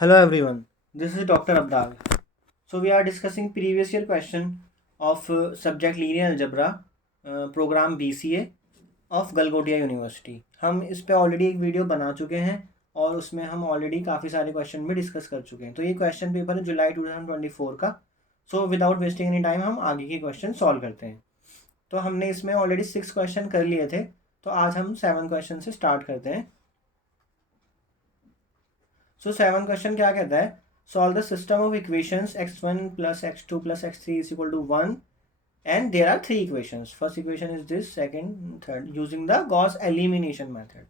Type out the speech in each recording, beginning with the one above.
Hello everyone, this is Dr. Abdal. So we are discussing previous year question of subject linear algebra, program BCA of Galgotia university. हम इस पे already एक video बना चुके हैं और उसमें हम ऑलरेडी काफ़ी सारे क्वेश्चन भी डिस्कस कर चुके हैं। तो ये क्वेश्चन पेपर है जुलाई 2024 का। So without wasting any time हम आगे के क्वेश्चन सॉल्व करते हैं। तो हमने इसमें ऑलरेडी 6 क्वेश्चन कर लिए थे, तो आज हम 7 क्वेश्चन से स्टार्ट करते हैं। सो 7 क्वेश्चन क्या कहता है, solve the system of equations x1 plus x2 plus x3 is equal to 1 and there are 3 equations. First equation is this, second, third, using the Gauss elimination method.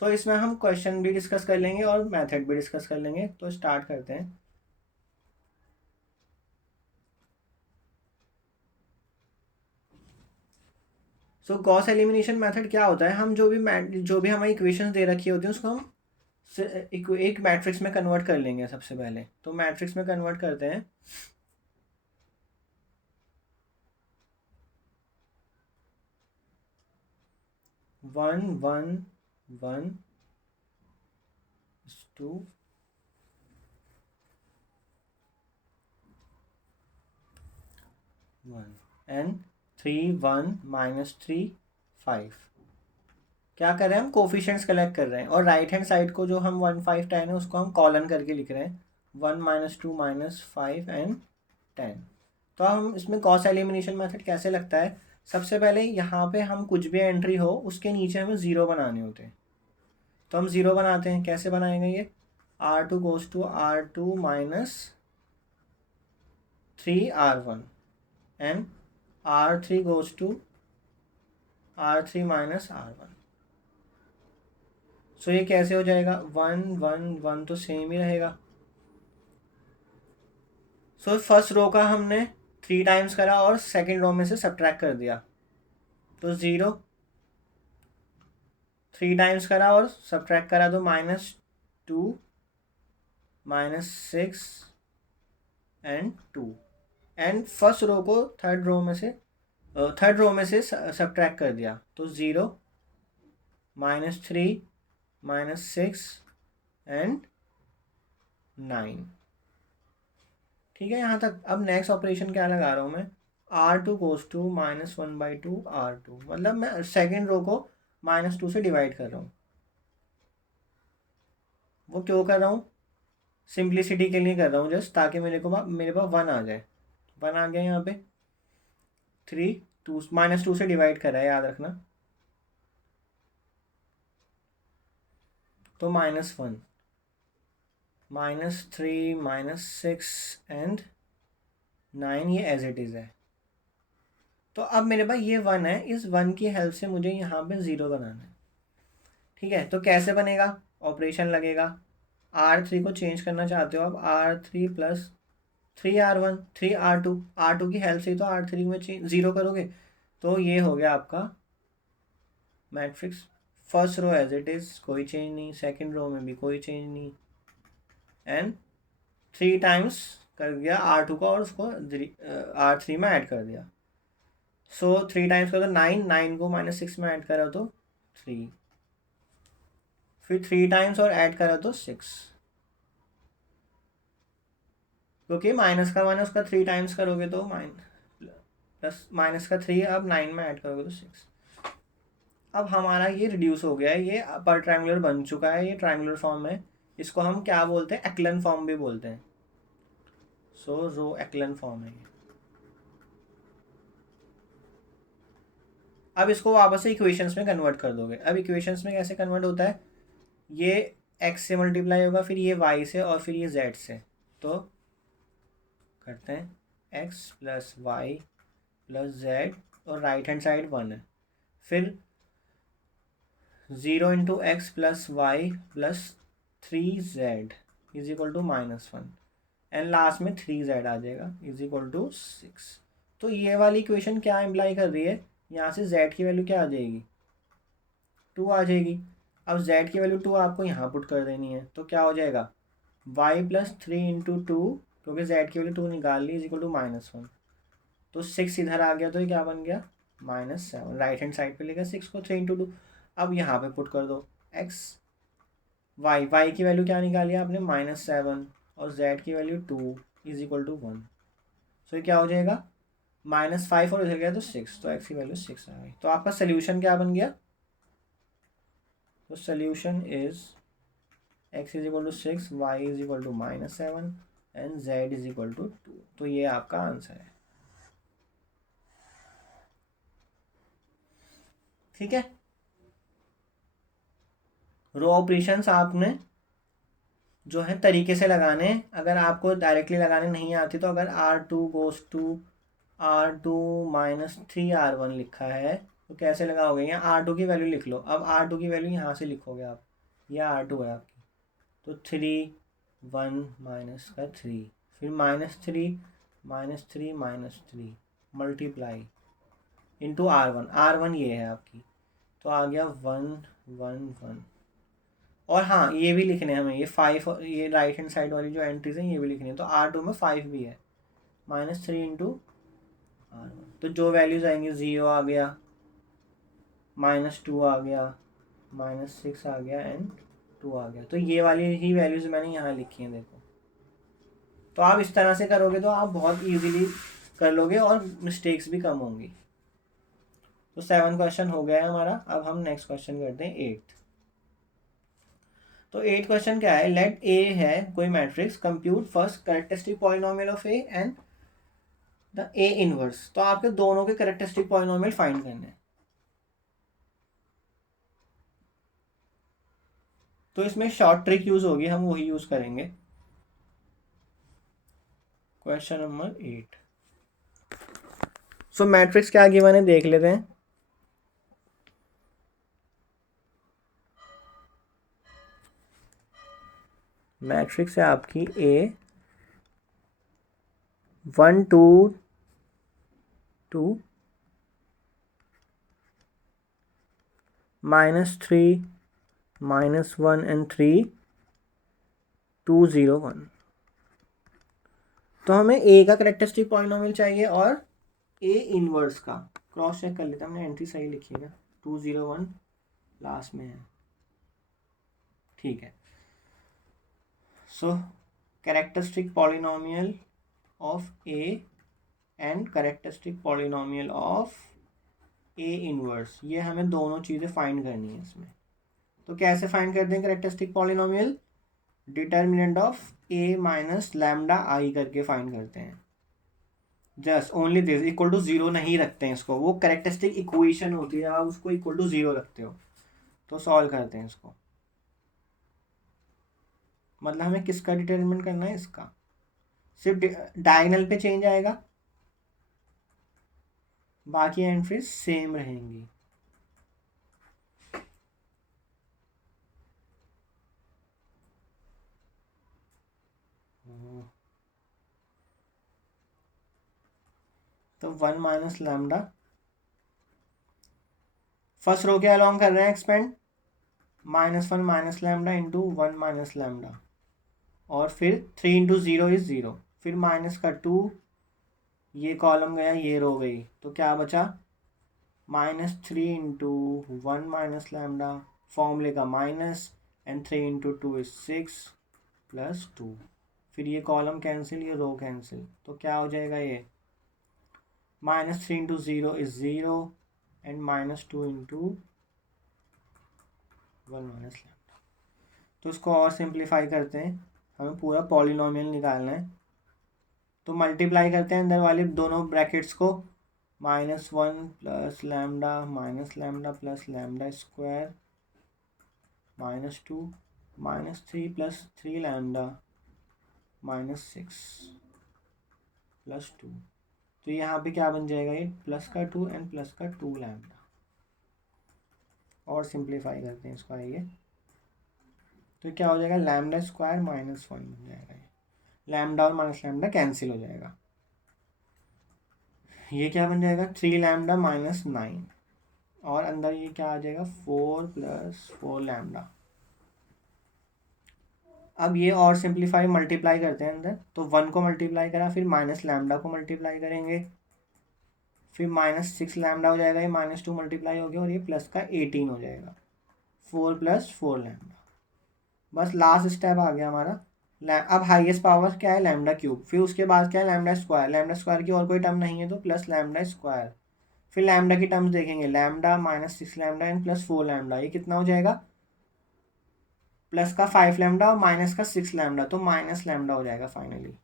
So इसमें हम question भी discuss कर लेंगे और method भी discuss कर लेंगे। तो स्टार्ट करते हैं। सो गॉस एलिमिनेशन मेथड क्या होता है, हम जो भी हमारी इक्वेशंस दे रखी होती हैं उसको हम एक मैट्रिक्स में कन्वर्ट कर लेंगे। सबसे पहले तो मैट्रिक्स में कन्वर्ट करते हैं। One one one two one and 3 1 -3 5। क्या कर रहे हैं, हम कोफिशिएंट्स कलेक्ट कर रहे हैं और राइट हैंड साइड को जो हम 1 5 10 है उसको हम कॉलन करके लिख रहे हैं 1 -2 -5 एंड 10। तो हम इसमें गॉस एलिमिनेशन मेथड कैसे लगता है, सबसे पहले यहाँ पे हम कुछ भी एंट्री हो उसके नीचे हमें ज़ीरो बनाने होते हैं। तो हम ज़ीरो बनाते हैं, कैसे बनाएंगे ये, R2 goes to R2 -3 R1 and R3 goes to R3 -R1। So ये कैसे हो जाएगा, 1 1 1 तो सेम ही रहेगा। सो फर्स्ट रो का हमने 3 टाइम्स करा और सेकंड रो में से सब्ट्रैक्ट कर दिया, तो 0। 3 टाइम्स करा और सब्ट्रैक्ट करा तो -2 -6 एंड 2 एंड फर्स्ट रो को थर्ड रो में से सब्ट्रैक्ट कर दिया तो 0 -3 -6 एंड 9। ठीक है यहाँ तक। अब नेक्स्ट ऑपरेशन क्या लगा रहा हूँ मैं, R2 गोज़ टू -1/2 R2, मतलब मैं सेकेंड रो को -2 से डिवाइड कर रहा हूँ। वो क्यों कर रहा हूँ, सिंप्लिसिटी के लिए कर रहा हूँ, जस्ट ताकि मेरे पास 1 आ जाए। 1 आ गया यहाँ पे। 3 2 -2 से डिवाइड कर रहा है, याद रखना। तो -1 -3 -6 एंड 9, ये एज इट इज़ है। तो अब मेरे पास ये 1 है, इस 1 की हेल्प से मुझे यहाँ पे 0 बनाना है। ठीक है, तो कैसे बनेगा, ऑपरेशन लगेगा। R3 को चेंज करना चाहते हो आप, R3 + 3R1 3R2, R2 की हेल्प से ही तो R3 में 0 करोगे। तो ये हो गया आपका matrix. First row as it is, कोई चेंज नहीं, सेकंड रो में भी कोई चेंज नहीं, एंड 3 टाइम्स कर दिया R2 का और उसको R3 में ऐड कर दिया। सो 3 टाइम्स का तो 9, 9 को -6 में ऐड करा तो 3, फिर 3 टाइम्स और ऐड करा तो 6, क्योंकि माइनस का 1 उसका 3 टाइम्स करोगे तो प्लस माइनस का 3, अब 9 में ऐड करोगे तो 6। अब हमारा ये रिड्यूस हो गया है, ये अपर ट्रायंगुलर बन चुका है, ये ट्रायंगुलर फॉर्म है। इसको हम क्या बोलते हैं, एक्लन फॉर्म भी बोलते हैं। सो रो एक्लन फॉर्म है ये। अब इसको वापस से इक्वेशंस में कन्वर्ट कर दोगे। अब इक्वेशंस में कैसे कन्वर्ट होता है, ये x से मल्टीप्लाई होगा, फिर ये y से, और फिर ये z से। तो करते हैं x + y + z और राइट हैंड साइड 1 है, फिर 0 × x + y + 3z is equal to -1 and last में 3z आ जाएगा इज इक्वल टू 6। तो ये वाली इक्वेशन क्या इम्प्लाई कर रही है, यहाँ से z की वैल्यू क्या आ जाएगी, 2 आ जाएगी। अब z की वैल्यू 2 आपको यहाँ पुट कर देनी है, तो क्या हो जाएगा, y + 3 × 2, क्योंकि z की वैल्यू 2 निकाल ली, इज इक्वल टू -1। तो 6 इधर आ गया, तो ये क्या बन गया, -7। राइट हैंड साइड पे लेकर 6 को 3 × 2, अब यहाँ पे पुट कर दो x वाई की वैल्यू क्या निकाली आपने, -7, और z की वैल्यू 2 इज इक्वल टू 1। सो ये क्या हो जाएगा, -5 और इधर गया तो 6, तो x की वैल्यू 6 आ गई। तो आपका सोल्यूशन क्या बन गया, तो solution is x is equal to 6, y is equal to -7 and z is equal to 2। तो ये आपका आंसर है। ठीक है, रो ऑपरेशंस आपने जो है तरीके से लगाने, अगर आपको डायरेक्टली लगाने नहीं आती तो अगर R2 goes to R2 -3R1 लिखा है तो कैसे लगाओगे, यहाँ R2 की वैल्यू लिख लो। अब R2 की वैल्यू यहाँ से लिखोगे आप, यह R2 है आपकी, तो 3 1 माइनस का 3, फिर -3 -3 -3 मल्टीप्लाई इंटू R1 ये है आपकी, तो आ गया 1 1 1। और हाँ ये भी लिखने हैं हमें, ये 5, ये राइट हैंड साइड वाली जो एंट्रीज हैं ये भी लिखनी है। तो R2 में 5 भी है, -3 इंटू R1, तो जो वैल्यूज आएंगी 0 आ गया, -2 आ गया, -6 आ गया एंड 2 आ गया। तो ये वाली ही वैल्यूज मैंने यहाँ लिखी हैं, देखो। तो आप इस तरह से करोगे तो आप बहुत इजीली कर लोगे और मिस्टेक्स भी कम होंगी। तो 7 क्वेश्चन हो गया है हमारा। अब हम नेक्स्ट क्वेश्चन करते हैं 8। तो 8 क्वेश्चन क्या है, लेट ए है कोई matrix, compute first characteristic polynomial of A and the A inverse. तो आपके दोनों के कैरेक्टरिस्टिक पॉलिनोमियल फाइंड करने हैं। तो इसमें शॉर्ट ट्रिक यूज होगी, हम वही यूज करेंगे। Question number 8। सो मैट्रिक्स क्या गिवन है देख लेते हैं। मैट्रिक्स है आपकी ए 1 2 2 -3 -1 एंड 3 2 0 1। तो हमें ए का कैरेक्टरिस्टिक पॉलिनोमियल चाहिए और ए इनवर्स का। क्रॉस चेक कर लेते हैं, हमने एंट्री सही लिखी है ना, 2 0 1 लास्ट में है, ठीक है। So characteristic polynomial of A and characteristic polynomial of A inverse, ये हमें दोनों चीज़ें फाइंड करनी है इसमें। तो कैसे फाइंड करते हैं characteristic polynomial, determinant of A minus lambda I करके फाइंड करते हैं। Just only this, equal to 0 नहीं रखते हैं इसको, वो कैरेक्टरिस्टिक इक्वेशन होती है, आप उसको इक्वल टू 0 रखते हो। तो सॉल्व करते हैं इसको, मतलब हमें किसका डिटर्मिनेंट करना है, इसका। सिर्फ डायगोनल पे चेंज आएगा, बाकी एंट्रीज सेम रहेंगी। तो 1 माइनस लैम्डा, फर्स्ट रो के अलॉन्ग कर रहे हैं expand, -1 minus lambda into 1 minus lambda, और फिर 3 इंटू 0 इज 0, फिर -2, ये कॉलम गया ये रो गई, तो क्या बचा, -3 इंटू 1 माइनस लैम्डा, फॉर्मूले का minus, and 3 into 2 is 6 plus 2, फिर ये कॉलम कैंसिल ये रो कैंसिल, तो क्या हो जाएगा ये, -3 into 0 is 0 and -2 into 1 minus lambda. तो इसको और सिंप्लीफाई करते हैं, हमें पूरा पॉलिनोमियल निकालना है। तो मल्टीप्लाई करते हैं अंदर वाले दोनों ब्रैकेट्स को, -1 plus lambda minus lambda plus lambda square, -2 -3 plus 3 lambda -6 plus 2। तो यहाँ पे क्या बन जाएगा, ये प्लस का 2 एंड प्लस का 2 लैम्डा। और सिंप्लीफाई करते हैं इसको, आइए। तो क्या हो जाएगा, लैम्डा स्क्वायर -1 बन जाएगा, ये लैम्डा और माइनस लैम्डा कैंसिल हो जाएगा। ये क्या बन जाएगा, 3 लैम्डा -9, और अंदर ये क्या आ जाएगा, 4 प्लस 4 लैम्डा। अब ये और सिंप्लीफाई मल्टीप्लाई करते हैं अंदर, तो 1 को मल्टीप्लाई करा, फिर माइनस लैम्डा को मल्टीप्लाई करेंगे, फिर -6 लैम्डा हो जाएगा, ये -2 मल्टीप्लाई हो गया, और ये प्लस का 18 हो जाएगा, 4 प्लस 4 लैम्डा। बस लास्ट स्टेप आ गया हमारा। अब हाईएस्ट पावर क्या है, लैम्डा क्यूब, फिर उसके बाद क्या है, लैम्डा स्क्वायर। लैम्डा स्क्वायर की और कोई टर्म नहीं है तो प्लस लैम्डा स्क्वायर। फिर लैम्डा की टर्म्स देखेंगे, lambda minus 6 lambda and plus 4 lambda, ये कितना हो जाएगा, प्लस का 5 लैम्डा और माइनस का 6 लैम्डा, तो माइनस लैम्डा हो जाएगा फाइनली।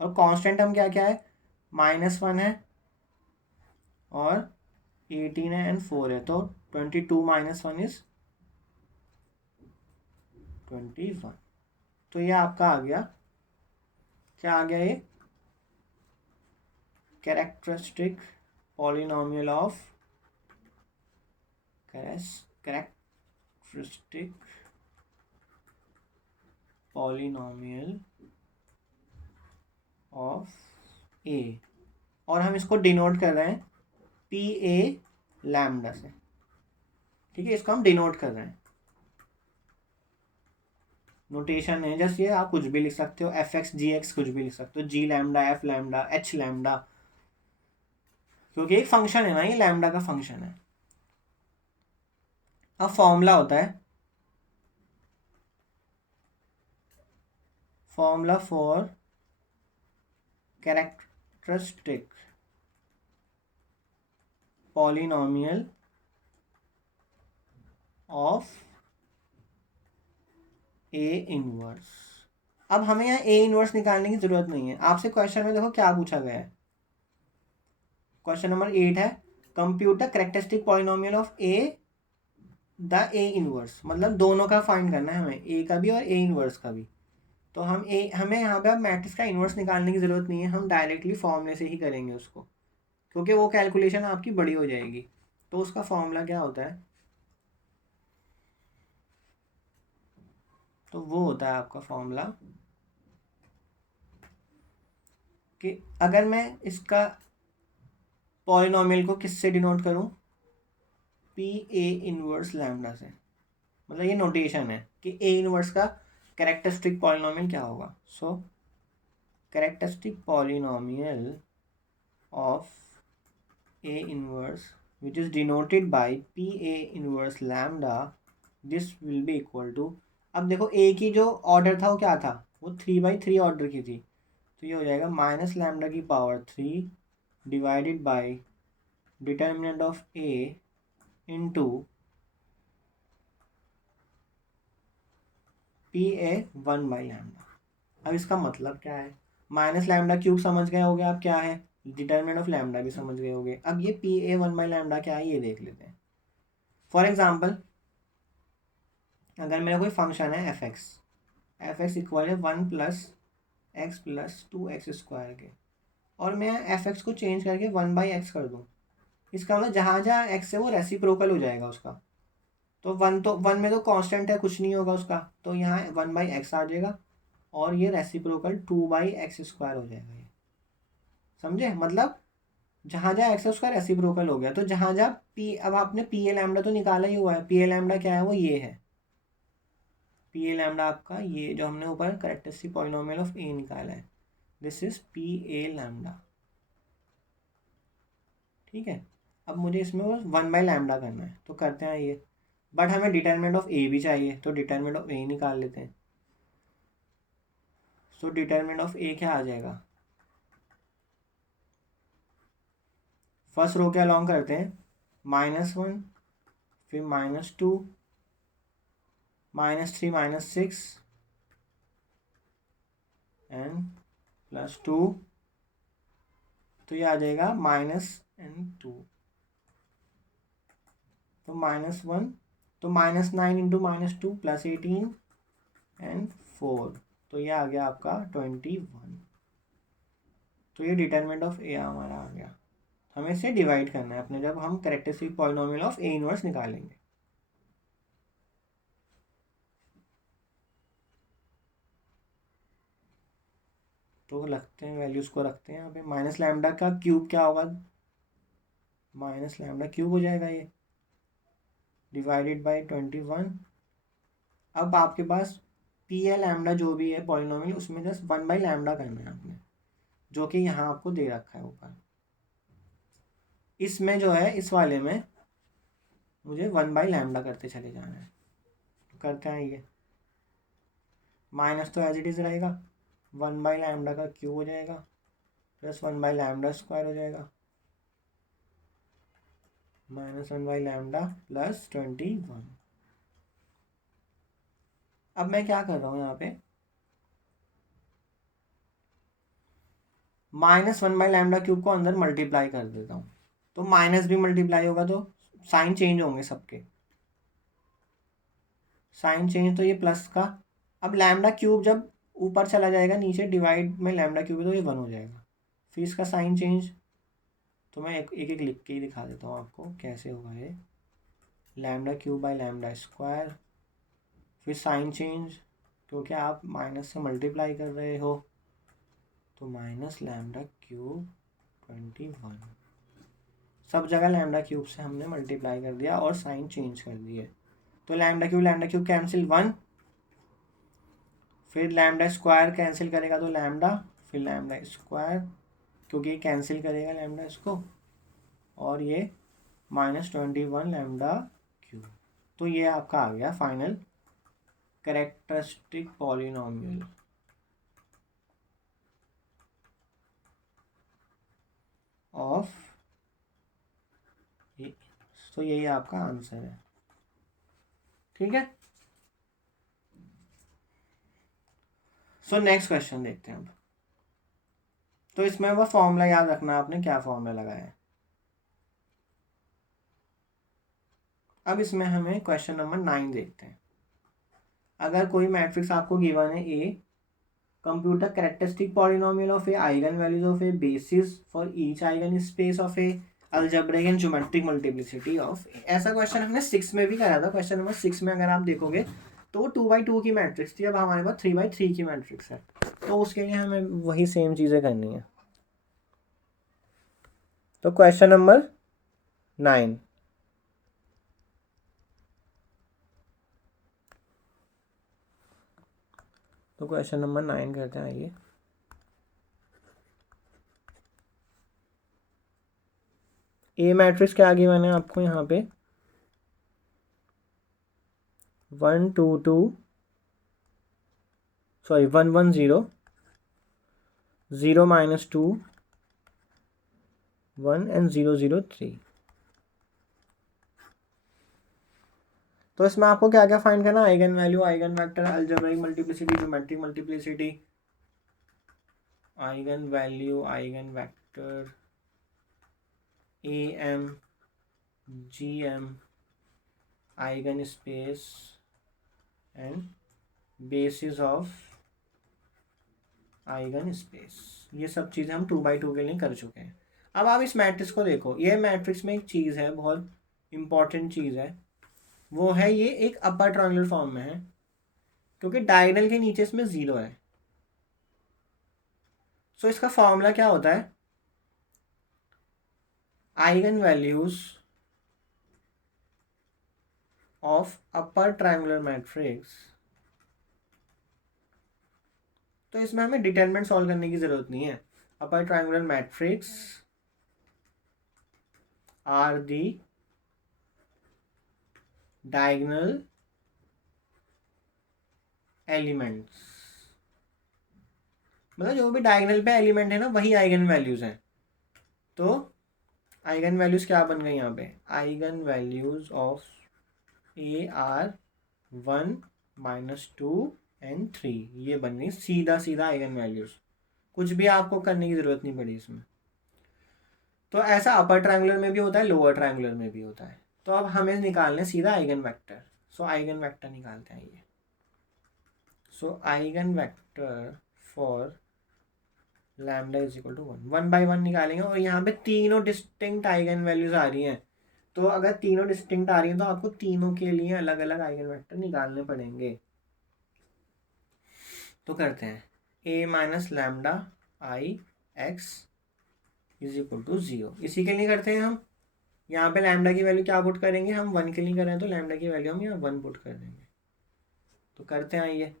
और कांस्टेंट हम क्या क्या है, -1 है और 18 है एंड 4 है, तो 22 - 1 इज 21। तो ये आपका आ गया, क्या आ गया ये, characteristic polynomial of characteristic polynomial of A, और हम इसको डिनोट कर रहे हैं पी ए लैम्डा से। ठीक है, इसको हम डिनोट कर रहे हैं, नोटेशन है जस्ट ये, आप कुछ भी लिख सकते हो, एफ एक्स जी एक्स कुछ भी लिख सकते हो, G lambda, F lambda, H lambda, क्योंकि एक फंक्शन है ना, ये लैम्डा का फंक्शन है। अब फॉर्मूला होता है, formula for characteristic polynomial of A inverse. अब हमें यहाँ ए इनवर्स निकालने की जरूरत नहीं है, आपसे क्वेश्चन में देखो क्या पूछा गया है, क्वेश्चन नंबर 8 है, compute the characteristic polynomial of A the A inverse, मतलब दोनों का फाइंड करना है हमें, ए का भी और ए इनवर्स का भी। तो हमें यहाँ पे अब मैट्रिक्स का इनवर्स निकालने की ज़रूरत नहीं है, हम डायरेक्टली फॉर्मूले से ही करेंगे उसको, क्योंकि वो कैलकुलेशन आपकी बड़ी हो जाएगी। तो उसका फॉर्मूला क्या होता है, तो वो होता है आपका फॉर्मूला कि अगर मैं इसका पॉलिनोमियल को किससे डिनोट करूं, पी ए इनवर्स लैम्डा से, मतलब ये नोटेशन है कि ए इनवर्स का कैरेक्टरिस्टिक पॉलिनोमियल क्या होगा। So characteristic polynomial of A inverse which is denoted by PA inverse lambda, this will be equal to, अब देखो A की जो ऑर्डर था वो क्या था, वो 3/3 ऑर्डर की थी, तो ये हो जाएगा माइनस लैम्डा की power 3 divided by determinant of A into PA 1/लैम्डा। अब इसका मतलब क्या है, माइनस लैम्डा क्यूब समझ गए होगे आप क्या है, डिटर्मिनेंट ऑफ लैम्डा भी समझ गए होगे। अब ये PA 1/लैम्डा क्या है ये देख लेते हैं। फॉर एग्जाम्पल, अगर मेरा कोई फंक्शन है एफ एक्स इक्वल है 1+x+2x² के, और मैं एफ एक्स को चेंज करके 1/x कर दूँ, इसका मतलब जहाँ जहाँ x है वो रेसिप्रोकल हो जाएगा उसका, तो 1 में तो कांस्टेंट है, कुछ नहीं होगा उसका, तो यहाँ 1/x आ जाएगा, और ये रेसिप्रोकल 2/x² हो जाएगा। ये समझे, मतलब जहाँ जहाँ एक्स है उसका रेसिप्रोकल हो गया, तो जहाँ जहाँ पी, अब आपने पी ए लैम्डा तो निकाला ही हुआ है, पी ए लैम्डा क्या है, वो ये है, पी ए लैम्डा आपका ये जो हमने ऊपर कैरेक्टरिस्टिक पॉलिनोमियल ऑफ ए निकाला है, this is P A lambda. ठीक है, अब मुझे इसमें बस 1/लैम्डा करना है, तो करते हैं ये, बट हमें डिटर्मिनेंट ऑफ ए भी चाहिए, तो डिटर्मिनेंट ऑफ ए निकाल लेते हैं। सो डिटर्मिनेंट ऑफ ए क्या आ जाएगा, फर्स्ट रो के अलॉन्ग करते हैं, -1, फिर -2, -3 -6 एंड +2, तो ये आ जाएगा -2, तो -1, तो -9 इंटू -2 +18 एंड 4, तो ये आ गया आपका 21। तो ये डिटर्मिनेंट ऑफ ए हमारा आ गया, हमें इसे डिवाइड करना है अपने, जब हम characteristic polynomial of A inverse निकालेंगे। तो लगते हैं वैल्यूज को रखते हैं यहाँ पे, माइनस लैम्डा का क्यूब क्या होगा, माइनस लैम्डा क्यूब हो जाएगा ये, डिवाइडेड बाई 21। अब आपके पास पी ए लैम्डा जो भी है पॉलिनोमियल, उसमें जस्ट 1/लैम्डा करना है आपने, जो कि यहाँ आपको दे रखा है ऊपर। इसमें जो है इस वाले में मुझे 1/लैम्डा करते चले जाना है, तो करते हैं ये, माइनस तो एज इट इज़ रहेगा, 1/λ का क्यूब हो जाएगा प्लस 1/λ² हो जाएगा, -1/λ प्लस 21। अब मैं क्या कर रहा हूँ यहाँ पे, -1/λ³ को अंदर मल्टीप्लाई कर देता हूँ, तो माइनस भी मल्टीप्लाई होगा तो साइन चेंज होंगे सबके, साइन चेंज तो ये प्लस का, अब λ³ जब ऊपर चला जाएगा नीचे डिवाइड में λ³ तो ये 1 हो जाएगा, फिर इसका साइन चेंज, तो मैं एक एक लिख के ही दिखा देता हूँ आपको कैसे होगा ये, λ³/λ², फिर साइन चेंज क्योंकि आप माइनस से मल्टीप्लाई कर रहे हो, तो -λ³ 21, सब जगह λ³ से हमने मल्टीप्लाई कर दिया और साइन चेंज कर दिए, तो λ³ कैंसिल 1, फिर λ² कैंसिल करेगा तो लैम्डा, फिर λ² क्योंकि ये कैंसिल करेगा लैम्डा इसको, और ये -21λ³, तो ये आपका आ गया फाइनल कैरेक्टरिस्टिक पॉलिनोमियल ऑफ, तो यही आपका आंसर है। ठीक है, सो नेक्स्ट क्वेश्चन देखते हैं अब। तो इसमें वो फॉर्मूला याद रखना आपने, क्या फॉर्मूला लगाया है। अब इसमें हमें क्वेश्चन नंबर 9 देखते हैं। अगर कोई मैट्रिक्स आपको गिवन है A, computer characteristic polynomial of A, eigenvalues of A, basis for each eigenspace of A, algebraic and geometric multiplicity of, ऐसा क्वेश्चन हमने 6 में भी करा था। क्वेश्चन नंबर 6 में अगर आप देखोगे तो 2x2 की मैट्रिक्स थी, अब हमारे पास 3x3 की मैट्रिक्स है, तो उसके लिए हमें वही सेम चीज़ें करनी है। तो क्वेश्चन नंबर 9, तो क्वेश्चन नंबर 9 करते हैं। आइए, ए मैट्रिक्स क्या आगे मैंने आपको यहाँ पे 1 2 2 सॉरी 1 1 0 0 -2 1 and 0 0 3, तो इसमें आपको क्या क्या फाइंड करना, eigen value, eigen vector, algebraic multiplicity, geometric multiplicity, eigen value, eigen vector, AM GM, eigen space and bases of eigen space, ये सब चीज़ें हम 2x2 के लिए कर चुके हैं। अब आप इस मैट्रिक्स को देखो, ये मैट्रिक्स में एक चीज़ है, बहुत इंपॉर्टेंट चीज़ है, वो है ये एक अपर ट्रायंगुलर फॉर्म में है, क्योंकि डायगोनल के नीचे इसमें 0 है। सो इसका फॉर्मूला क्या होता है, eigen values of upper triangular matrix, तो इसमें हमें डिटरमिनेंट सॉल्व करने की जरूरत नहीं है। Upper triangular matrix are the diagonal elements, मतलब जो भी डायगोनल पे एलिमेंट है ना वही आइगन वैल्यूज हैं। तो आइगन वैल्यूज क्या बन गई यहाँ पे, eigen values of A R 1 -2 and 3, ये बन गई सीधा सीधा आइगन वैल्यूज, कुछ भी आपको करने की जरूरत नहीं पड़ी इसमें। तो ऐसा अपर ट्रायंगुलर में भी होता है, लोअर ट्रायंगुलर में भी होता है। तो अब हमें निकालने सीधा eigenvector, so eigenvector निकालते हैं ये। So eigenvector for lambda is equal to 1 by 1 निकालेंगे, और यहाँ पे तीनों डिस्टिंक्ट आइगन वैल्यूज आ रही हैं, तो अगर तीनों डिस्टिंक्ट आ रही हैं तो आपको तीनों के लिए अलग अलग आइगन वेक्टर निकालने पड़ेंगे। तो करते हैं, a minus lambda I x is equal to 0, इसी के लिए करते हैं हम। यहाँ पे लैम्डा की वैल्यू क्या पुट करेंगे, हम 1 के लिए कर रहे हैं तो लैम्डा की वैल्यू हम यहाँ 1 पुट कर देंगे। तो करते हैं आइए,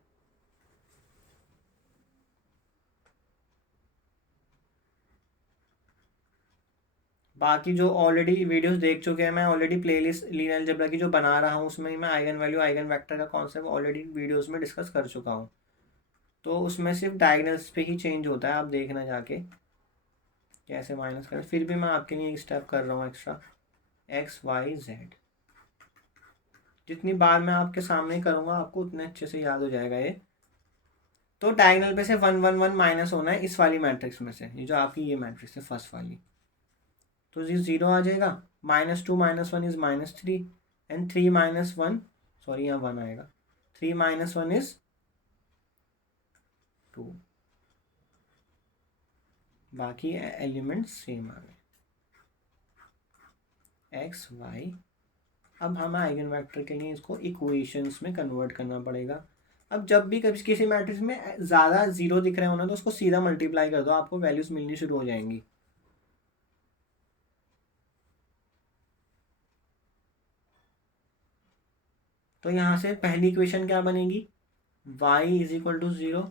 बाकी जो ऑलरेडी वीडियोस देख चुके हैं, मैं ऑलरेडी प्लेलिस्ट लीनियर अलजेब्रा की जो बना रहा हूँ उसमें मैं आइगन वैल्यू, आइगन वेक्टर का कॉन्सेप्ट ऑलरेडी वीडियोस में डिस्कस कर चुका हूँ। तो उसमें सिर्फ डायगनल्स पे ही चेंज होता है, आप देखना जाके कैसे माइनस करें। फिर भी मैं आपके लिए एक स्टेप कर रहा हूँ एक्स्ट्रा, एक्स वाई जेड। जितनी बार मैं आपके सामने करूँगा आपको उतने अच्छे से याद हो जाएगा ये। तो डायगनल पे से 1 1 1 माइनस होना है इस वाली मैट्रिक्स में से, ये जो आपकी ये मैट्रिक्स है फर्स्ट वाली। तो ये 0 आ जाएगा। -2 - 1 इज -3 एंड 3 - 1, सॉरी यहाँ 1 आएगा। 3 - 1 इज 2। बाकी एलिमेंट्स सेम आ गए, एक्स वाई। अब हमें आइगन वेक्टर के लिए इसको इक्वेशंस में कन्वर्ट करना पड़ेगा। अब जब भी कभी किसी मैट्रिक्स में ज़्यादा जीरो दिख रहे हो ना तो उसको सीधा मल्टीप्लाई कर दो, आपको वैल्यूज मिलनी शुरू हो जाएंगी। तो यहाँ से पहली इक्वेशन क्या बनेगी, y is equal to 0,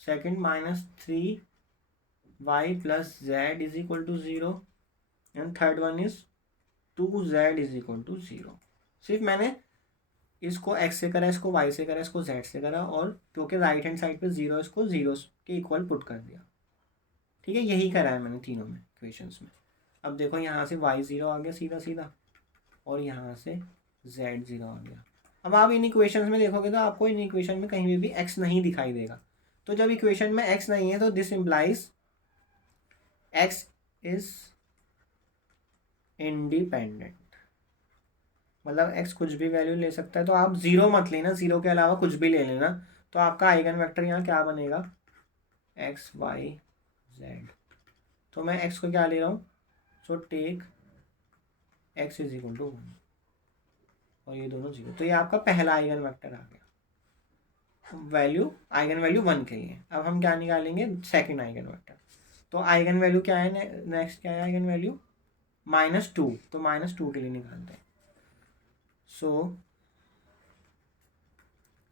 second -3y plus z is equal to 0 and third one is 2z is equal to 0। सिर्फ मैंने इसको x से करा, इसको y से करा, इसको z से करा, और क्योंकि राइट हैंड साइड पे 0, इसको 0 के इक्वल पुट कर दिया। ठीक है, यही करा है मैंने तीनों में इक्वेशंस में। अब देखो यहाँ से y 0 आ गया सीधा सीधा, और यहाँ से z 0 आ गया। अब आप इन इक्वेशंस में देखोगे तो आपको इन इक्वेशन में कहीं भी x नहीं दिखाई देगा। तो जब इक्वेशन में x नहीं है तो this implies x is independent, मतलब x कुछ भी वैल्यू ले सकता है। तो आप 0 मत लेना, 0 के अलावा कुछ भी ले लेना। तो आपका आइगन वेक्टर यहाँ क्या बनेगा, एक्स वाई जेड। तो मैं x को क्या ले रहा हूँ, so take x is equal to 1 और ये दोनों 0। तो ये आपका पहला आइगन वेक्टर आ गया, वैल्यू आइगन वैल्यू 1 के लिए। अब हम क्या निकालेंगे, सेकंड आइगन वेक्टर। तो आइगन वैल्यू क्या है, नेक्स्ट क्या है आइगन वैल्यू, -2। तो -2 के लिए निकालते हैं। So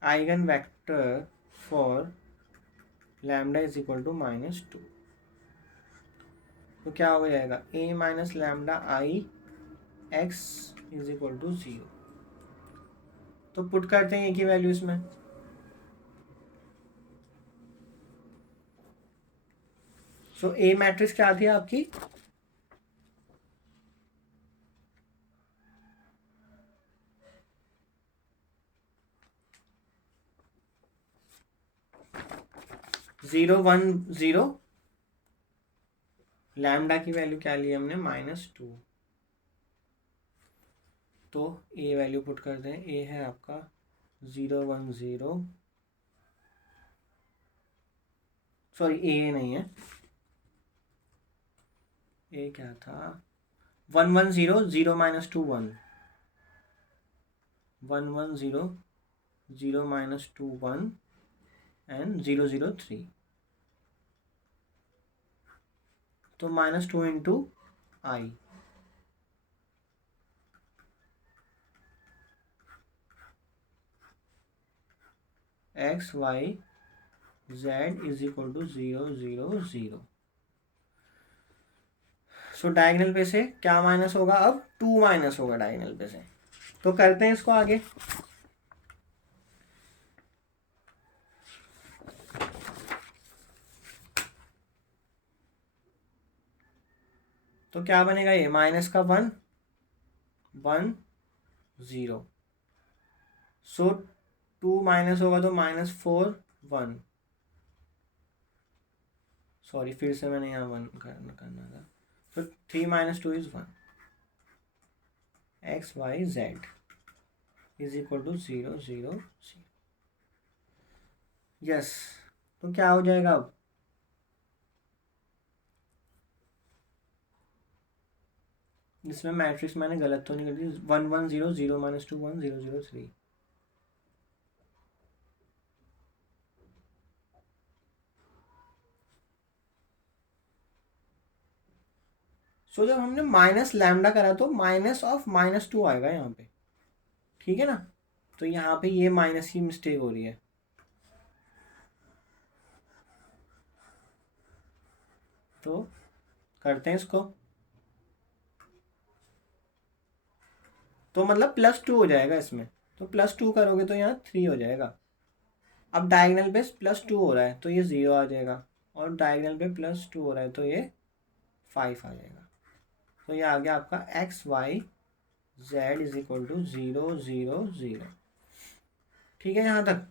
eigenvector for lambda is equal to -2। तो क्या हो जाएगा, a minus lambda I x is equal to 0। तो पुट करते हैं एक ही वैल्यू इसमें। सो ए मैट्रिक्स क्या थी आपकी, जीरो वन जीरो, लैम्डा की वैल्यू क्या ली हमने, -2। तो ए वैल्यू पुट करते हैं, ए है आपका 0 1 0, सॉरी ए नहीं है, ए क्या था, 1 1 0 0 -2 1, 1 1 0 0 -2 1 एंड 0 0 3। तो -2 into I, x y z is equal to 0 0 0। So diagonal पे से क्या माइनस होगा, अब 2 माइनस होगा डायगनल पे से। तो करते हैं इसको आगे। तो क्या बनेगा, ये माइनस का 1 1 0। सो 2 माइनस होगा तो -4 1, सॉरी फिर से मैंने यहाँ 1 करना था। तो 3 - 2 is 1, x y z is equal to 0 0 0। Yes, तो क्या हो जाएगा अब, इसमें मैट्रिक्स मैंने गलत तो नहीं कर दी, 1 1 0 0 -2 1 0 0 3। सो जब हमने माइनस लैम्डा करा तो -2 आएगा यहाँ पे, ठीक है ना। तो यहाँ पे ये माइनस की मिस्टेक हो रही है। तो करते हैं इसको, तो मतलब +2 हो जाएगा इसमें। तो +2 करोगे तो यहाँ 3 हो जाएगा। अब डायगनल पे +2 हो रहा है तो ये 0 आ जाएगा, और डायगनल पे +2 हो रहा है तो ये 5 आ जाएगा। तो ये आ गया आपका XYZ इज इक्वल टू 0 0 0। ठीक है यहाँ तक।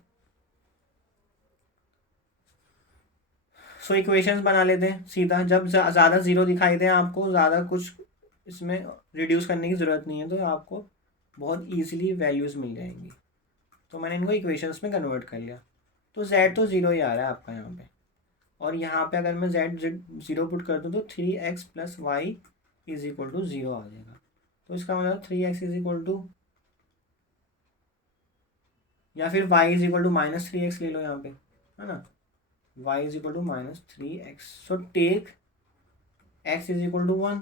सो इक्वेशंस बना लेते हैं सीधा। जब ज़्यादा ज़ीरो दिखाई दे आपको, ज़्यादा कुछ इसमें रिड्यूस करने की ज़रूरत नहीं है, तो आपको बहुत ईजिली वैल्यूज़ मिल जाएंगी। तो मैंने इनको इक्वेशंस में कन्वर्ट कर लिया। तो z तो 0 ही आ रहा है आपका यहाँ पे, और यहाँ पे अगर मैं z 0 पुट कर दूँ तो 3x + y is equal to 0 आ जाएगा। तो इसका मतलब 3x इज इक्वल टू, या फिर y is equal to -3x ले लो यहाँ पे, है ना। y is equal to -3x। So take x is equal to 1।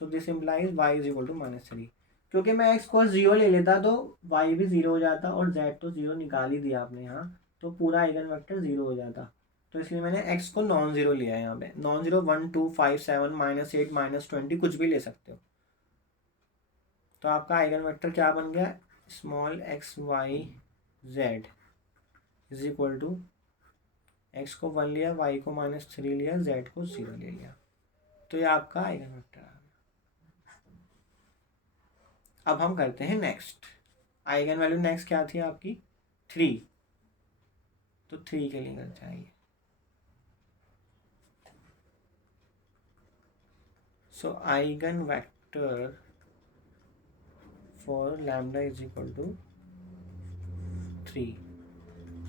So this implies y is equal to -3। क्योंकि मैं x को 0 ले लेता तो y भी 0 हो जाता, और z तो 0 निकाल ही दिया आपने यहाँ, तो पूरा आइगन वेक्टर 0 हो जाता। तो इसलिए मैंने x को नॉन ज़ीरो लिया है यहाँ पे। नॉन ज़ीरो 1 2 5 7 -8 -20 कुछ भी ले सकते हो। तो आपका आइगन वेक्टर क्या बन गया, small XYZ is equal to, x को 1 लिया, y को -3 लिया, z को 0 ले लिया। तो ये आपका आइगन वेक्टर आ गया। अब हम करते हैं नेक्स्ट। आइगन वैल्यू नेक्स्ट क्या थी आपकी, 3। तो 3 के लिए कर चाहिए। So eigenvector for lambda is equal to 3।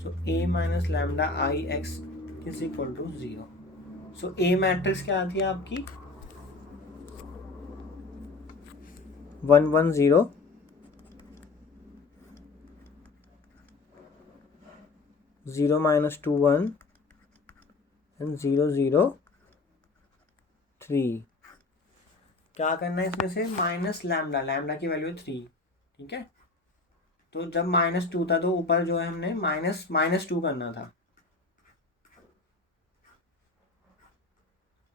So a minus lambda I x is equal to 0। So a matrix क्या आती है आपकी, 1 1 0 0 -2 1 एंड 0 0 3। क्या करना है इसमें से, माइनस लैम्डा, लैम्डा की वैल्यू 3। ठीक है। तो जब -2 था तो ऊपर जो है हमने -2 करना था।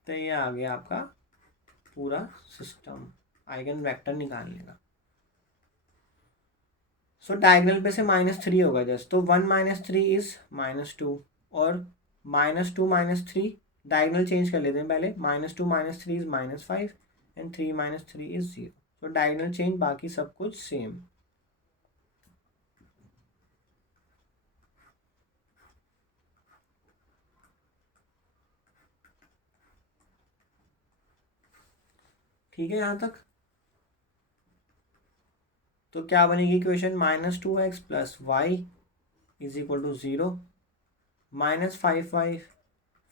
तो ये आ गया आपका पूरा सिस्टम आइगन वेक्टर निकालने का। सो डायगनल पे से -3 होगा जस्ट, तो 1 -3 इज -2, और -2 -3 डायगनल चेंज कर लेते हैं पहले। -2 -3 इज -5 एंड 3 -3 इज 0। तो डायगनल चेंज, बाकी सब कुछ सेम। ठीक है यहाँ तक। तो क्या बनेगी equation, -2x + y is equal to 0, -5y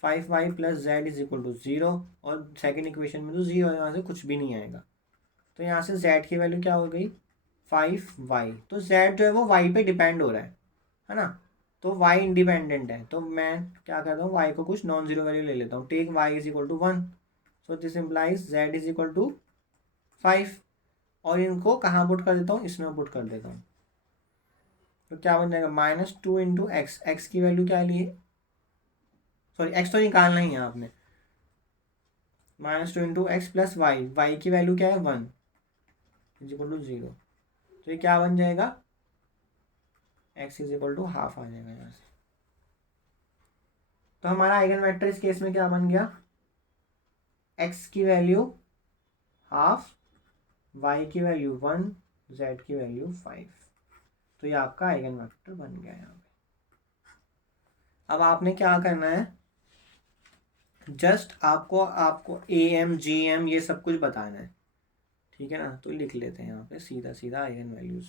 + z is equal to 0। और सेकेंड इक्वेशन में तो 0 यहाँ से कुछ भी नहीं आएगा। तो यहाँ से z की वैल्यू क्या हो गई, 5y। तो z जो है वो y पे डिपेंड हो रहा है ना। तो y इंडिपेंडेंट है, तो मैं क्या करता हूँ, y को कुछ नॉन जीरो वैल्यू ले लेता हूँ। Take y is equal to 1। So this implies z is equal to 5। और इनको कहाँ पुट कर देता हूँ, इसमें पुट कर देता हूँ। तो क्या बन जाएगा, -2 इंटू एक्स। एक्स की वैल्यू क्या ली है, सॉरी एक्स तो निकालना ही है आपने। -2 इंटू एक्स + वाई, वाई की वैल्यू क्या है 1 इज इक्वल टू 0। तो ये क्या बन जाएगा, x is equal to half आ जाएगा यहाँ से। तो हमारा आइगन वेक्टर इस केस में क्या बन गया, x की वैल्यू हाफ, y की वैल्यू 1, z की वैल्यू 5। तो ये आपका आइगन वेक्टर बन गया यहाँ पे। अब आपने क्या करना है, जस्ट आपको AM GM ये सब कुछ बताना है। ठीक है ना। तो लिख लेते हैं यहाँ पे सीधा सीधा आइगन वैल्यूज़।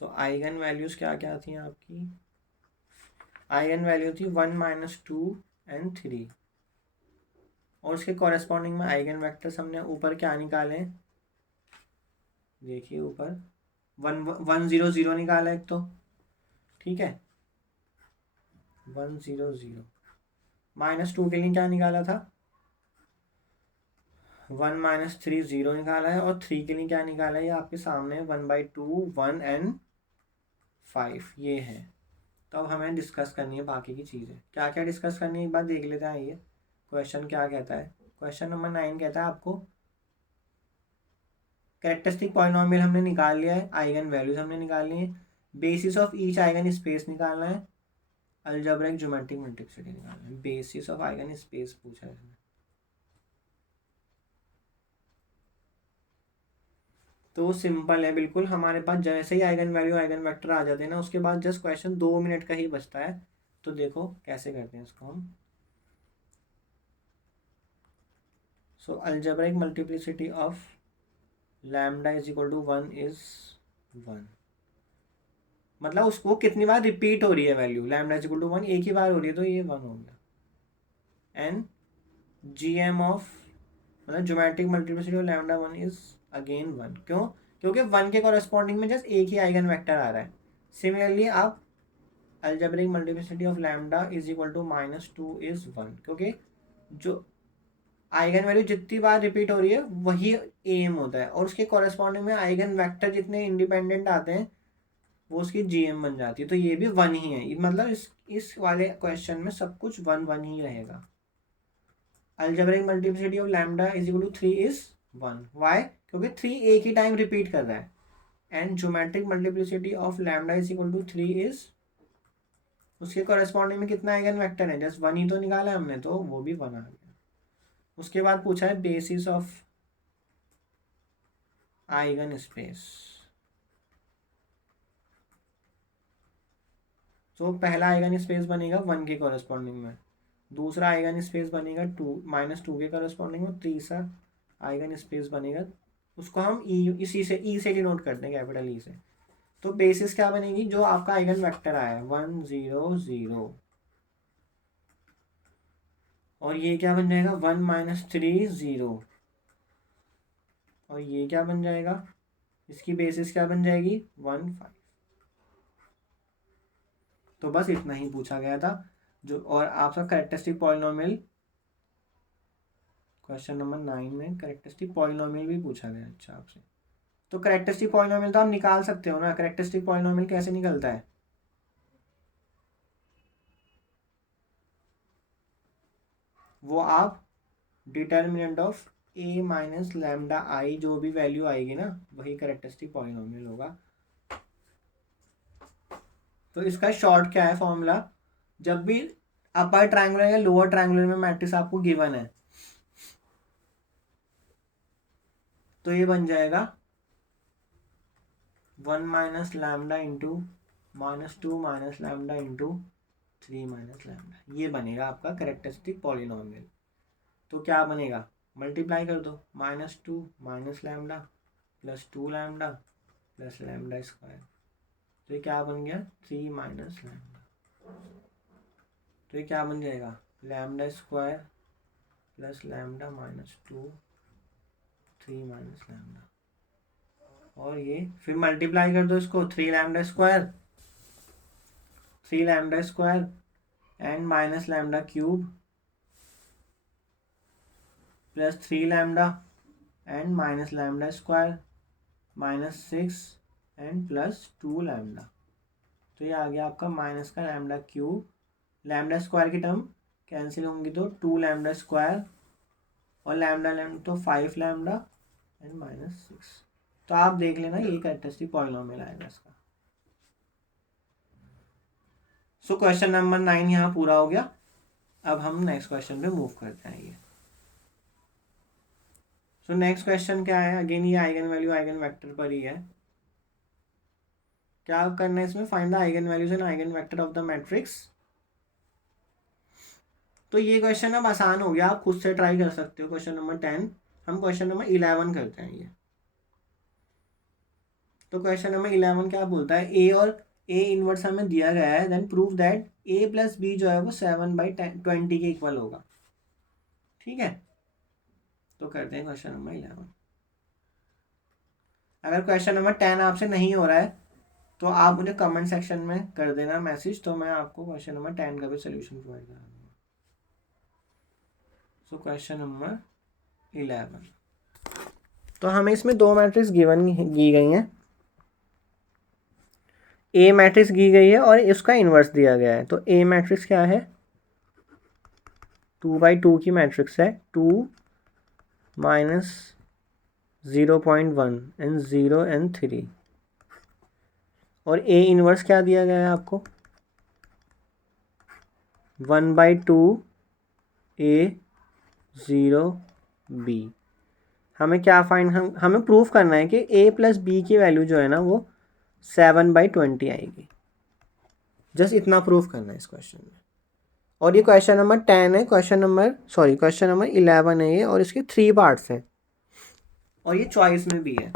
सो आइगन वैल्यूज़ क्या क्या थी आपकी, आइगन वैल्यू थी 1 -2 एंड 3, और उसके कॉरेस्पॉन्डिंग में आइगन वेक्टर्स हमने ऊपर क्या निकाले, देखिए ऊपर 1 1 0 0 निकाला एक तो। ठीक है, 1 0 0। -2 के लिए क्या निकाला था, 1 -3 0 निकाला है, और 3 के लिए क्या निकाला है, ये आपके सामने 1/2 1 एंड 5 ये है। तो अब हमें डिस्कस करनी है बाकी की चीज़ें। क्या क्या डिस्कस करनी है एक बार देख लेते हैं। आइए क्वेश्चन क्या कहता है। क्वेश्चन नंबर 9 कहता है आपको कैरेक्टरिस्टिक पॉलिनोमियल हमने निकाल लिया है, आइगन वैल्यूज हमने निकालनी है, basis of each eigen space निकालना है, अलजेब्रिक ज्योमेट्रिक मल्टीप्लिसिटी निकालना है, बेसिस ऑफ आइगन स्पेस पूछा है इसमें। तो सिंपल है बिल्कुल, हमारे पास जैसे ही आइगन वैल्यू आइगन वेक्टर आ जाते हैं ना, उसके बाद जस्ट क्वेश्चन 2 मिनट का ही बचता है। तो देखो कैसे करते हैं इसको हम। So algebraic multiplicity of lambda is equal to 1 is 1, मतलब उसको कितनी बार रिपीट हो रही है value, lambda is equal to 1 एक ही बार हो रही है तो ये 1 हो गया। एंड जी एम ऑफ मतलब geometric multiplicity of lambda 1 is again 1, क्यों? क्योंकि 1 के कॉरेस्पॉन्डिंग में जस्ट एक ही आइगन वेक्टर आ रहा है। सिमिलरली आप algebraic multiplicity of lambda is equal to -2 is 1, क्योंकि जो आइगन वैल्यू जितनी बार रिपीट हो रही है वही एम होता है, और उसके कॉरेस्पॉन्डिंग में आइगन वेक्टर जितने इंडिपेंडेंट आते हैं वो उसकी जीएम बन जाती है। तो ये भी 1 ही है, मतलब इस वाले क्वेश्चन में सब कुछ 1 1 ही रहेगा। Algebraic multiplicity of lambda is equal to 3 is 1, why? क्योंकि 3 एक ही टाइम रिपीट कर रहा है। And geometric multiplicity of lambda is equal to 3 is, उसके कॉरेस्पॉन्डिंग में कितना आइगन वेक्टर है, जस्ट 1 ही तो निकाला है हमने, तो वो भी 1 आ गया। उसके बाद पूछा है बेसिस ऑफ आइगन स्पेस। तो पहला आइगन स्पेस बनेगा 1 के कॉरेस्पॉन्डिंग में, दूसरा आइगन स्पेस बनेगा 2 -2 के कॉरेस्पॉन्डिंग में, तीसरा आइगन स्पेस बनेगा, उसको हम इसी से ई से डिनोट करते हैं, कैपिटल ई से। तो बेसिस क्या बनेगी, जो आपका आइगन वेक्टर आया है 1 0 0, और ये क्या बन जाएगा 1 - 3 0, और ये क्या बन जाएगा, इसकी बेसिस क्या बन जाएगी 1 5। तो बस इतना ही पूछा गया था जो, और आपका कैरेक्टरिस्टिक पॉलिनोमियल क्वेश्चन नंबर 9 में कैरेक्टरिस्टिक पॉलिनोमियल भी पूछा गया। अच्छा आपसे, तो कैरेक्टरिस्टिक पॉलिनोमियल तो आप निकाल सकते हो ना, कैरेक्टरिस्टिक पॉलिनोमियल कैसे निकलता है? वो आप determinant of A minus lambda I, जो भी वैल्यू आएगी ना वही कैरेक्टरिस्टिक पॉलिनोमियल होगा। तो इसका शॉर्ट क्या है फॉर्मूला, जब भी अपर ट्रायंगुलर या लोअर ट्रायंगुलर में मैट्रिक्स आपको गिवन है तो ये बन जाएगा 1 minus lambda into -2 minus lambda into 3 minus lambda, ये बनेगा आपका कैरेक्टरिस्टिक पॉलिनोमियल। तो क्या बनेगा, मल्टीप्लाई कर दो, -2 minus lambda plus 2 lambda plus lambda square, तो ये क्या बन गया 3 माइनस लैम्डा। तो ये क्या बन जाएगा lambda square plus lambda -2 3 minus lambda, और ये फिर मल्टीप्लाई कर दो इसको, 3 lambda square and minus lambda cube plus 3 lambda and minus lambda square -6 and plus 2 lambda. तो ये आ गया आपका माइनस का लैम्डा क्यूब, लैम्डा स्क्वायर की टर्म कैंसिल होंगी तो 2 लैम्डा स्क्वायर, और लैम्डा तो 5 लैम्डा एंड -6। तो आप देख लेना ये कैरेक्टरिस्टिक पॉलिनोमियल आएगा इसका। सो क्वेश्चन नंबर 9 यहाँ पूरा हो गया। अब हम नेक्स्ट क्वेश्चन पे मूव करते हैं। ये सो नेक्स्ट क्वेश्चन क्या है, अगेन ये आइगन वैल्यू आइगन वेक्टर पर ही है। क्या करना है इसमें, find the eigen values and eigen vector of the matrix. तो ये क्वेश्चन अब आसान हो गया, आप खुद से ट्राई कर सकते हो। क्वेश्चन नंबर 10, हम क्वेश्चन नंबर 11 करते हैं ये। तो क्वेश्चन नंबर 11 क्या बोलता है, ए और ए इनवर्स हमें दिया गया है, then prove that A plus B जो है वो 7/20 के इक्वल होगा। ठीक है, तो करते हैं क्वेश्चन नंबर 11। अगर क्वेश्चन नंबर 10 आपसे नहीं हो रहा है तो आप मुझे कमेंट सेक्शन में कर देना मैसेज, तो मैं आपको क्वेश्चन नंबर 10 का भी सोल्यूशन प्रोवाइड करा दूंगा। सो क्वेश्चन नंबर 11, तो हमें इसमें दो मैट्रिक्स गी गई हैं, ए मैट्रिक्स दी गई है और इसका इन्वर्स दिया गया है। तो ए मैट्रिक्स क्या है, 2/2 की मैट्रिक्स है, 2 माइनस 0.1 एंड 0 एंड 3, और ए इन्वर्स क्या दिया गया है आपको 1/2 A 0 B। हमें क्या हमें प्रूफ करना है कि A प्लस बी की वैल्यू जो है ना वो 7/20 आएगी। जस्ट इतना प्रूफ करना है इस क्वेश्चन में। और ये क्वेश्चन नंबर 10 है, क्वेश्चन नंबर 11 है ये, और इसके 3 पार्ट्स हैं और ये चॉइस में भी है।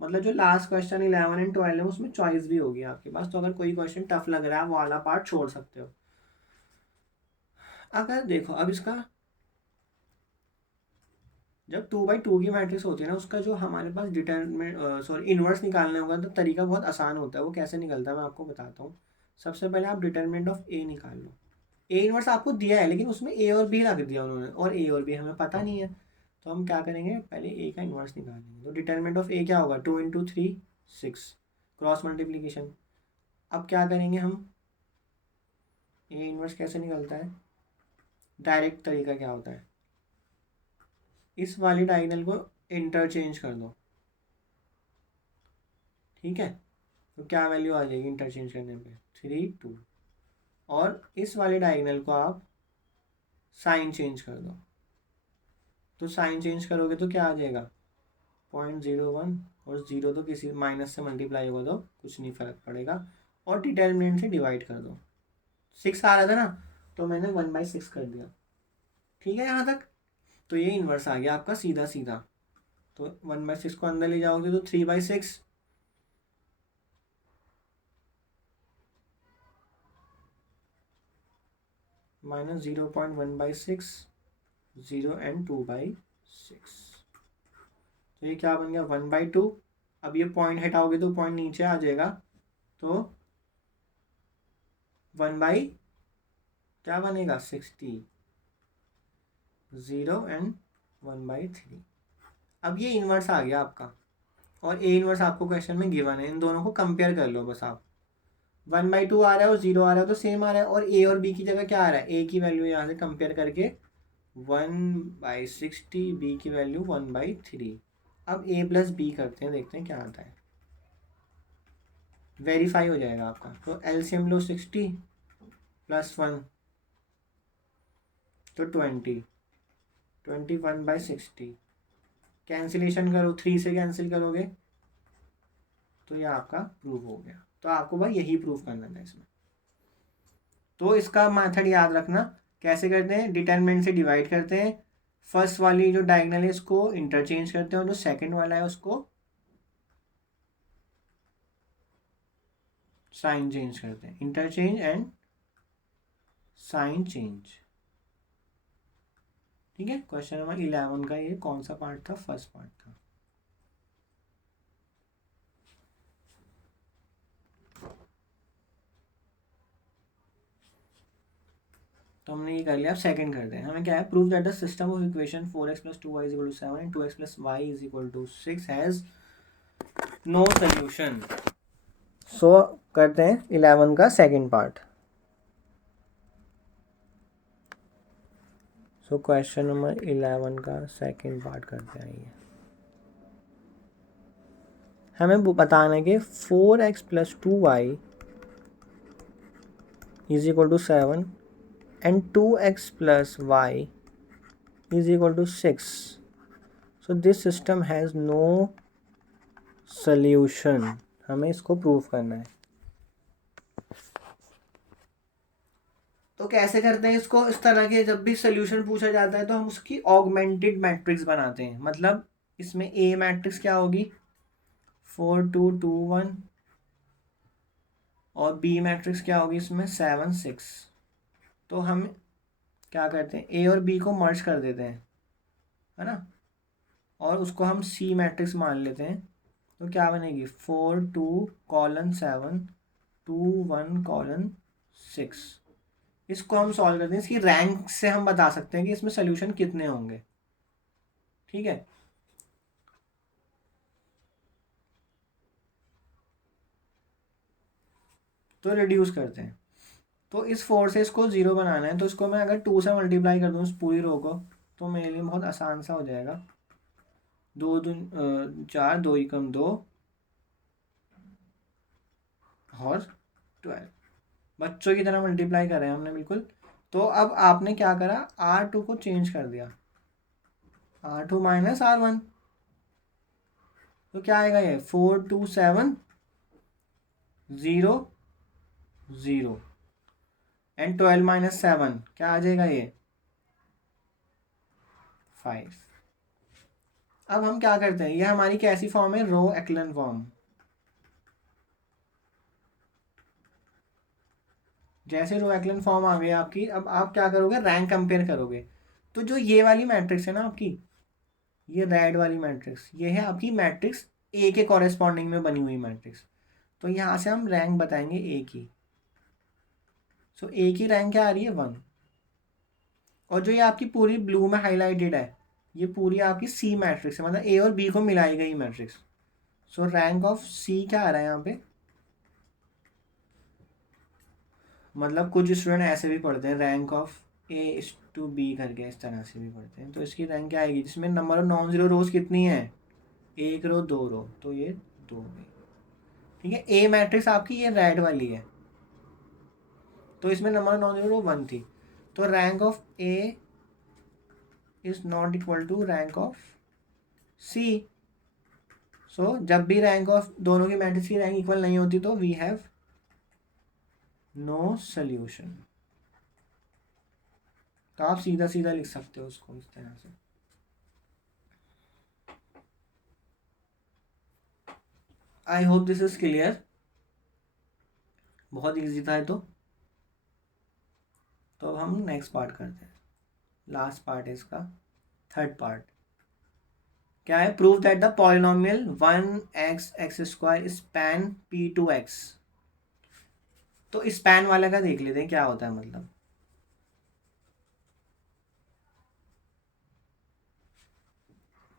मतलब जो लास्ट क्वेश्चन 11 एंड 12 है उसमें चॉइस भी होगी आपके पास, तो अगर कोई क्वेश्चन टफ लग रहा है वो वाला पार्ट छोड़ सकते हो। अगर देखो अब इसका जब 2/2 की मैट्रिक्स होती है ना, उसका जो हमारे पास इन्वर्स निकालने होगा तो तरीका बहुत आसान होता है। वो कैसे निकलता है मैं आपको बताता हूँ। सबसे पहले आप डिटर्मिनेंट ऑफ ए निकाल लो। ए इन्वर्स आपको दिया है लेकिन उसमें ए और बी रख दिया उन्होंने, और ए और बी हमें पता नहीं है, तो हम क्या करेंगे, पहले ए का इन्वर्स निकालेंगे। तो डिटर्मिनेंट ऑफ ए क्या होगा, 2 × 3 6, क्रॉस मल्टीप्लीकेशन। अब क्या करेंगे हम, ए इन्वर्स कैसे निकलता है, डायरेक्ट तरीका क्या होता है, इस वाली डायगोनल को इंटरचेंज कर दो। ठीक है, तो क्या वैल्यू आ जाएगी इंटरचेंज करने पे, 3 2। और इस वाले डायगोनल को आप साइन चेंज कर दो, तो साइन चेंज करोगे तो क्या आ जाएगा 0.01, और 0 तो किसी माइनस से मल्टीप्लाई होगा तो कुछ नहीं फर्क पड़ेगा। और डिटर्मिनेंट से डिवाइड कर दो, 6 आ रहा था ना, तो मैंने 1/6 कर दिया। ठीक है यहाँ तक, तो ये इन्वर्स आ गया आपका सीधा सीधा। तो 1/6 को अंदर ले जाओगे तो 3/6, माइनस 0.1/6, 0 एंड 2/6। तो ये क्या बन गया 1/2। अब ये पॉइंट हटाओगे तो पॉइंट नीचे आ जाएगा, तो 1/ क्या बनेगा 60, 0 एंड 1/3। अब ये इन्वर्स आ गया आपका, और ए इन्वर्स आपको क्वेश्चन में गिवन है। इन दोनों को कंपेयर कर लो बस आप, 1/2 आ रहा है और 0 आ रहा है तो सेम आ रहा है, और ए और बी की जगह क्या आ रहा है, ए की वैल्यू यहाँ से कंपेयर करके 1/60, बी की वैल्यू 1/3। अब ए प्लस बी करते हैं, देखते हैं क्या आता है, वेरीफाई हो जाएगा आपका। तो एलसीएम लो, 60 + 1 तो 20, 21/60। कैंसिलेशन करो, 3 से कैंसिल करोगे तो ये आपका प्रूफ हो गया। तो आपको भाई यही प्रूफ करना था इसमें। तो इसका मेथड याद रखना, कैसे करते हैं, डिटरमिनेंट से डिवाइड करते हैं, फर्स्ट वाली जो डायगोनल है इसको इंटरचेंज करते हैं, और जो सेकंड वाला है उसको साइन चेंज करते हैं, इंटरचेंज एंड साइन चेंज। ठीक है, क्वेश्चन नंबर 11 का ये कौन सा पार्ट था, फर्स्ट पार्ट था। तो हमने ये कर लिया। अब सेकंड करते हैं, हमें क्या है, prove that the system of equation 4x + 2y = 7 and 2x + y = 6 has no solution. So करते हैं 11 का second part. So question number 11 का सेकंड पार्ट करते हैं। ये हमें वो बताना है कि 4x + 2y = 7 and 2x + y = 6. So this system has no solution. हमें इसको प्रूफ करना है। तो कैसे करते हैं इसको, इस तरह के जब भी सोल्यूशन पूछा जाता है तो हम उसकी ऑगमेंटेड मैट्रिक्स बनाते हैं। मतलब इसमें ए मैट्रिक्स क्या होगी 4 2 2 1, और बी मैट्रिक्स क्या होगी इसमें 7 6। तो हम क्या करते हैं, ए और बी को मर्ज कर देते हैं, है ना, और उसको हम सी मैट्रिक्स मान लेते हैं। तो क्या बनेगी 4 2:7 2 1:6। इसको हम सॉल्व करते हैं, इसकी रैंक से हम बता सकते हैं कि इसमें सोल्यूशन कितने होंगे। ठीक है, तो रिड्यूस करते हैं। तो इस 4 से इसको 0 बनाना है, तो इसको मैं अगर 2 से मल्टीप्लाई कर दूँ इस पूरी रो को, तो मेरे लिए बहुत आसान सा हो जाएगा। 2 2 4, 2 × 2 और 12, बच्चों की तरह मल्टीप्लाई कर रहे हैं हमने बिल्कुल। तो अब आपने क्या करा, R2 को चेंज कर दिया, R2 माइनस R1, तो क्या आएगा ये 4 2 7 0 0 एंड 12 माइनस 7 क्या आ जाएगा ये 5। अब हम क्या करते हैं, ये हमारी कैसी फॉर्म है, रो एक्लन फॉर्म। जैसे रो एक्लन फॉर्म आ गई आपकी, अब आप क्या करोगे, रैंक कंपेयर करोगे। तो जो ये वाली मैट्रिक्स है ना आपकी, ये रेड वाली मैट्रिक्स, ये है आपकी मैट्रिक्स ए के कॉरेस्पॉन्डिंग में बनी हुई मैट्रिक्स। तो यहाँ से हम रैंक बताएंगे ए की। सो ए की रैंक क्या आ रही है 1। और जो ये आपकी पूरी ब्लू में हाईलाइटेड है, ये पूरी आपकी सी मैट्रिक्स है, मतलब ए और बी को मिलाई गई मैट्रिक्स। सो रैंक ऑफ सी क्या आ रहा है यहाँ पे, मतलब कुछ स्टूडेंट ऐसे भी पढ़ते हैं rank of A is two B करके, इस तरह से भी पढ़ते हैं। तो इसकी रैंक क्या आएगी, जिसमें नंबर ऑफ नॉन जीरो रोज कितनी है, 1 रो 2 रो, तो ये 2 गई। ठीक है, ए मैट्रिक्स आपकी ये रेड वाली है, तो इसमें number of non zero row 1 थी। तो rank of A is not equal to rank of C. So जब भी रैंक ऑफ दोनों की मैट्रिक्स की रैंक इक्वल नहीं होती, तो वी हैव नो सोल्यूशन। तो आप सीधा सीधा लिख सकते हो उसको इस तरह से। I hope this is clear. बहुत इजी था ये तो। अब हम नेक्स्ट पार्ट करते हैं, लास्ट पार्ट है इसका, थर्ड पार्ट। क्या है, prove that the polynomial 1x x square span p2x। तो स्पैन वाला का देख लेते हैं क्या होता है, मतलब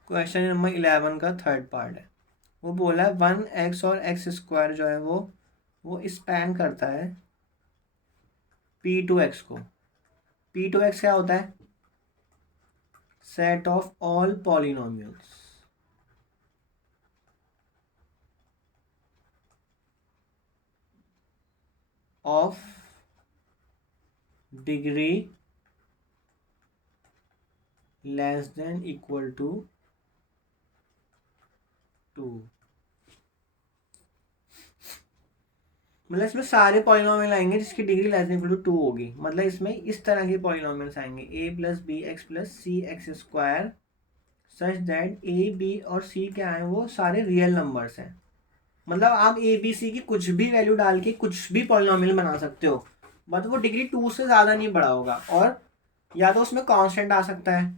क्वेश्चन नंबर 11 का थर्ड पार्ट है। वो बोला है 1x और x स्क्वायर जो है वो स्पैन करता है p2x को। p2x क्या होता है, set of all polynomials of degree less than equal to 2। मतलब इसमें सारे पॉलिनोमियल आएंगे जिसकी degree less than equal to 2 होगी। मतलब इसमें इस तरह के पॉलिनोमियल्स आएंगे a plus B X plus C X square such that A B और सी क्या है, वो सारे रियल नंबर्स हैं। मतलब आप ए बी सी की कुछ भी वैल्यू डाल के कुछ भी पॉलिनोमियल बना सकते हो, बट वो डिग्री 2 से ज़्यादा नहीं बढ़ा होगा। और या तो उसमें कांस्टेंट आ सकता है।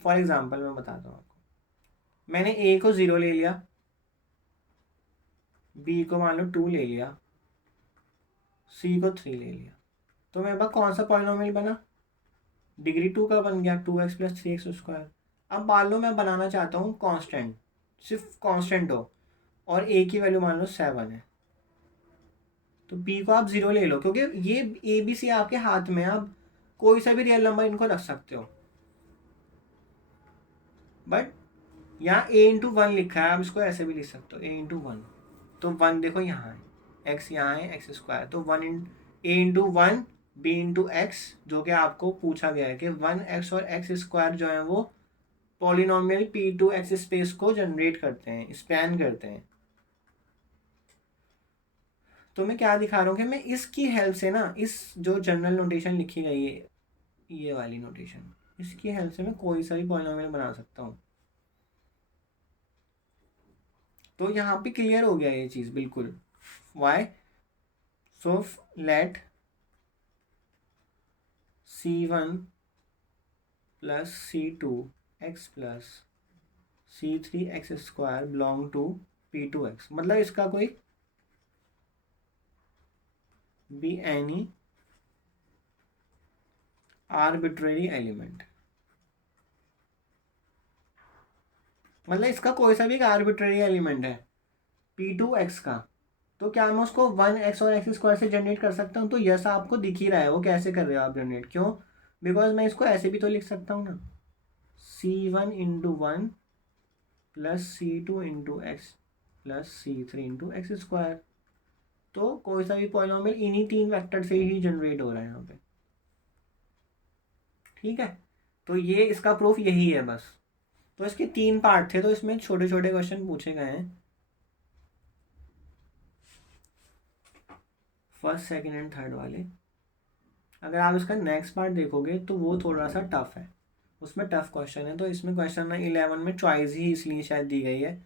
फॉर एग्जांपल मैं बताता हूँ आपको, मैंने ए को 0 ले लिया, बी को मान लो 2 ले लिया, सी को 3 ले लिया, तो मेरे पास कौन सा पॉलिनोमियल बना, डिग्री 2 का बन गया, 2x प्लस 3x स्क्वायर। अब मान लो मैं बनाना चाहता हूँ कांस्टेंट, सिर्फ कांस्टेंट हो, और ए की वैल्यू मान लो 7 है, तो बी को आप 0 ले लो, क्योंकि ये ए बी सी आपके हाथ में, आप कोई सा भी रियल नंबर इनको रख सकते हो। बट यहाँ ए इंटू 1 लिखा है, आप इसको ऐसे भी लिख सकते हो, ए इंटू 1। तो 1 देखो यहाँ है, एक्स यहाँ है, एक्स स्क्वायर, तो ए इंटू 1 बी इंटू एक्स, जो कि आपको पूछा गया है कि 1x और एक्स स्क्वायर जो है वो पॉलिनोमियल p2x स्पेस को जनरेट करते हैं, स्पैन करते हैं। तो मैं क्या दिखा रहा हूँ कि मैं इसकी हेल्प से ना, इस जो जनरल नोटेशन लिखी गई है, ये वाली नोटेशन, इसकी हेल्प से मैं कोई सा भी पॉलिनोमियल बना सकता हूँ। तो यहाँ पे क्लियर हो गया ये चीज़ बिल्कुल। Why, so let c1 plus c2 x plus c3 X square belong to p2x। मतलब इसका कोई बी एनी आर्बिट्रेरी एलिमेंट, मतलब इसका कोई सा भी एक आर्बिट्रेरी एलिमेंट है p2x का, तो क्या मैं उसको 1x और एक्स स्क्वायर से जनरेट कर सकता हूँ। तो यस आपको दिख ही रहा है वो कैसे कर रहे हो आप जनरेट, क्यों, बिकॉज मैं इसको ऐसे भी तो लिख सकता हूँ ना, c1 into 1 plus c2 into x plus c3 into x square. तो कोई सा भी पॉलिनोमियल इन्हीं 3 वेक्टर से ही जनरेट हो रहा है यहाँ पे। ठीक है, तो ये इसका प्रूफ यही है बस। तो इसके 3 पार्ट थे, तो इसमें छोटे छोटे क्वेश्चन पूछे गए हैं, फर्स्ट सेकंड एंड थर्ड वाले। अगर आप इसका नेक्स्ट पार्ट देखोगे तो वो थोड़ा सा टफ है, उसमें टफ क्वेश्चन है। तो इसमें क्वेश्चन 11 में चॉइस ही इसलिए शायद दी गई है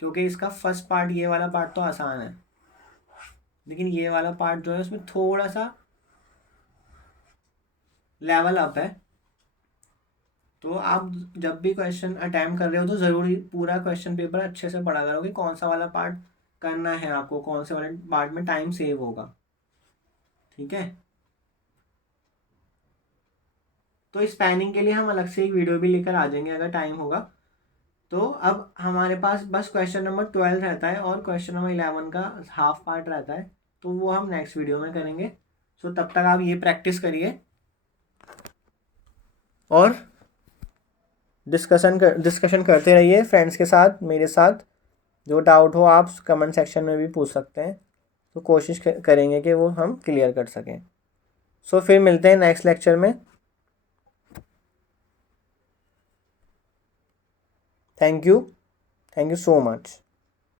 क्योंकि इसका फर्स्ट पार्ट, ये वाला पार्ट तो आसान है, लेकिन ये वाला पार्ट जो है उसमें थोड़ा सा लेवल अप है। तो आप जब भी क्वेश्चन अटैम्प्ट कर रहे हो तो ज़रूरी पूरा क्वेश्चन पेपर अच्छे से पढ़ा करो कि कौन सा वाला पार्ट करना है आपको, कौन से वाले पार्ट में टाइम सेव होगा। ठीक है, तो इस पैनिंग के लिए हम अलग से एक वीडियो भी लेकर आ जाएंगे अगर टाइम होगा। तो अब हमारे पास बस क्वेश्चन नंबर 12 रहता है और क्वेश्चन नंबर 11 का हाफ पार्ट रहता है, तो वो हम नेक्स्ट वीडियो में करेंगे। सो तब तक आप ये प्रैक्टिस करिए और डिस्कशन करते रहिए फ्रेंड्स के साथ, मेरे साथ। जो डाउट हो आप कमेंट सेक्शन में भी पूछ सकते हैं, तो कोशिश करेंगे कि वो हम क्लियर कर सकें। सो फिर मिलते हैं नेक्स्ट लेक्चर में। Thank you so much.